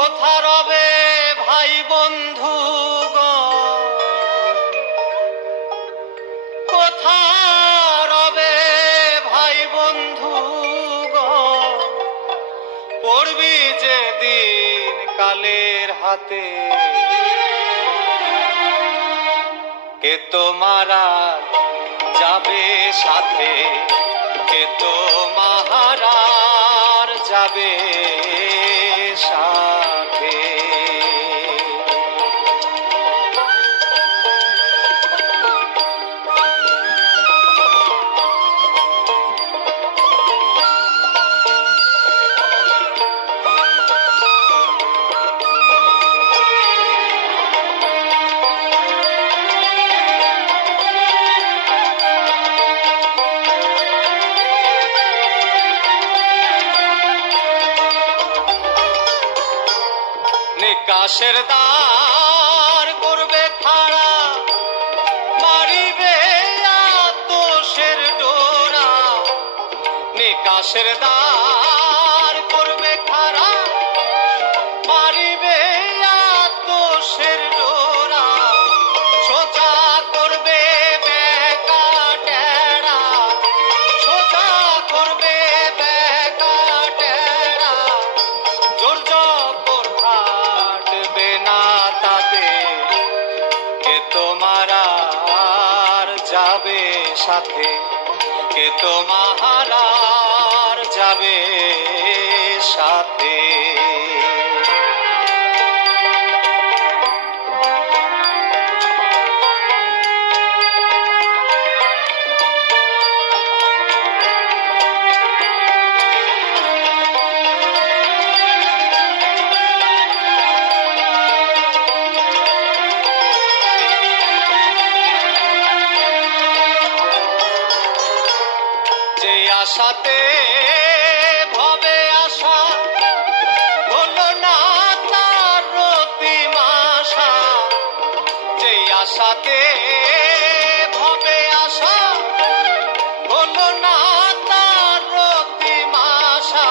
কোথা রবে ভাই বন্ধু কোথা রবে ভাই বন্ধু পড়বি যে দিন কালের হাতে কে তো মারা যাবে সাথে কে তো মাহারার যাবে সাথে নিকাশের দ্বার করবে খাড়া মারিবে আতশের ডোরা নিকাশের দ্বার করবে খাড়া মারিবে আতশের ডোরা সোজা করবে বেকা টেরা সোজা করবে বেকা টেরা জোর জবর খাটবে না তাতে কে তোমার যাবে সাথে কে তোমার যাবে সাথে যে আশাতে ভবে আশা হলো না তার রতিমাশা যে আশাতে ভবে আশা হলো না তার রতিমাশা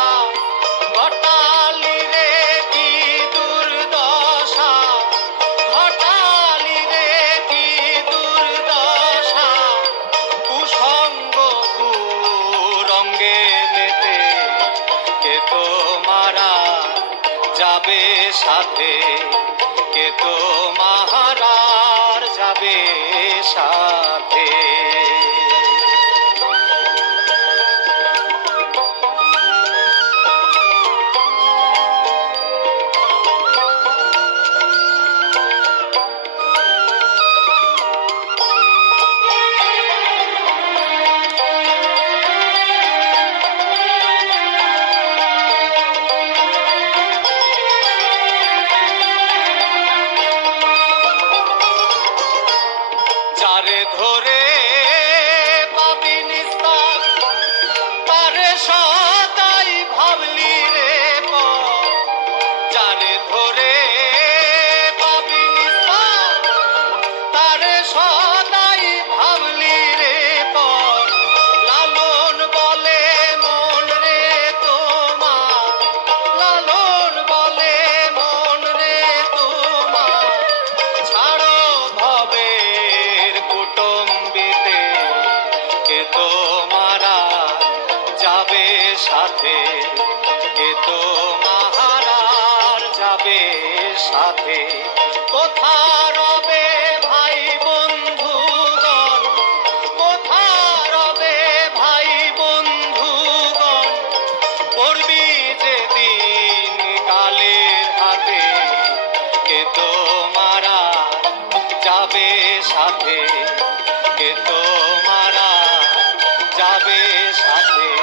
ঘটালি রে কি দুর্দশা ঘটালি রে কি দুর্দশা কুসঙ্গ রঙ্গে মেতে কে তোমারা যাবে সাথে কে তোমার যাবে সাথে যারে ধরে পাবি নিস্তার তারে সদাই ভাবলি রে যারে ধরে পাবি নিস্তার তারে সদাই ভাবলি রে লালন বলে মন রে তোমার লালন বলে মন রে তোমার ছাড়ো ভবে কুটুম্বিতে কে তোমারা যাবে সাথে কে তোমার যাবে সাথে কোথা রবে ভাই বন্ধুগণ কোথা রবে ভাই বন্ধুগণ পড়বি যে দিন কালের হাতে কে তোমারা যাবে সাথে কে তোমারা যাবে সাথে